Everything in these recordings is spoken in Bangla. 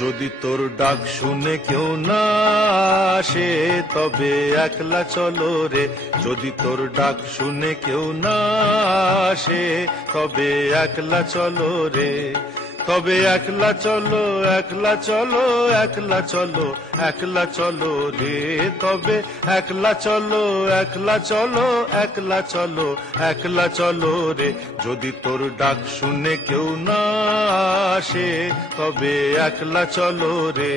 যদি তোর ডাক শুনে কেউ না আসে তবে একলা চলো রে। যদি তোর ডাক শুনে কেউ না আসে তবে একলা চলো রে। তবে একলা চলো, একলা চলো, একলা চলো, একলা চলো রে। তবে একলা চলো, একলা চলো, একলা চলো, একলা চলো রে। যদি তোর ডাক শুনে কেউ না আসে তবে একলা চলো রে।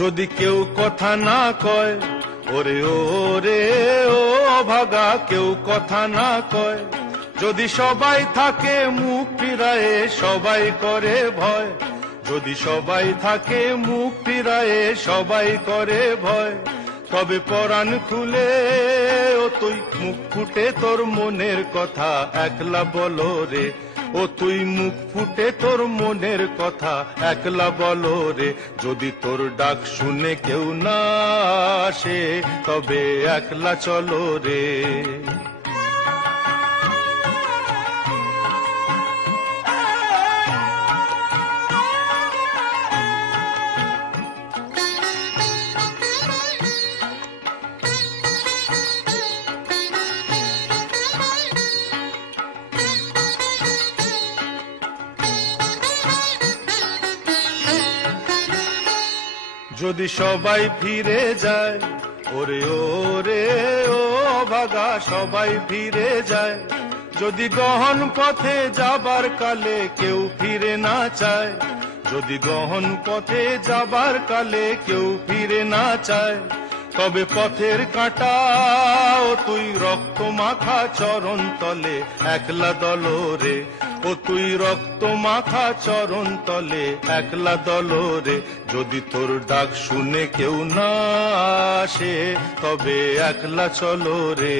যদি কেউ কথা না কয়, ওরে ওরে ও অভাগা, কেউ কথা না কয়। যদি সবাই থাকে মুখ ফিরায়ে, সবাই করে ভয়। যদি সবাই থাকে মুখ ফিরায়ে, সবাই করে ভয়। তবে পরাণ খুলে ও তুই মুখ ফুটে তোর মনের কথা একলা বলো রে। ও তুই মুখ ফুটে তোর মনের কথা একলা বলো রে। যদি তোর ডাক শুনে কেউ না আসে তবে একলা চলো রে। যদি সবাই ফিরে যায়, ওরে ওরে ও অভাগা, সবাই ফিরে যায়। যদি গহন পথে যাবার কালে কেউ ফিরে না চায়, যদি গহন পথে যাবার কালে কেউ ফিরে না চায়, তবে পথের কাঁটা ও তুই রক্ত মাখা চরণ তলে একলা দলো রে। ও তুই রক্ত মাখা চরণ তলে একলা দলো রে। যদি তোর ডাক শুনে কেউ না আসে তবে একলা চলো রে।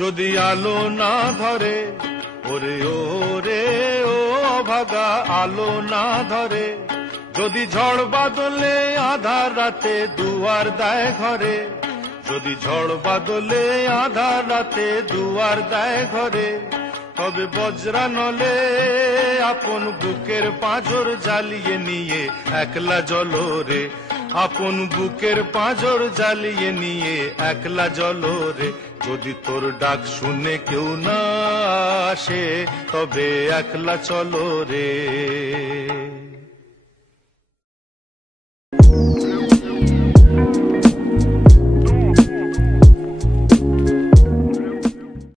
যদি আলো না ধরে, ওরে ওরে ও অভাগা, আলো না ধরে। যদি ঝড় বাদলে আধার রাতে দুয়ার দেয় ঘরে, যদি ঝড় বাদলে আধার রাতে দুয়ার দেয় ঘরে, তবে বজ্রা নলে আপন বুকের পাঁজর জ্বালিয়ে নিয়ে একলা জ্বলো রে। আপন বুকের পাঁজর জ্বালিয়ে নিয়ে একলা জ্বলো রে। যদি তোর ডাক শুনে কেউ না আসে তবে একলা চলো রে।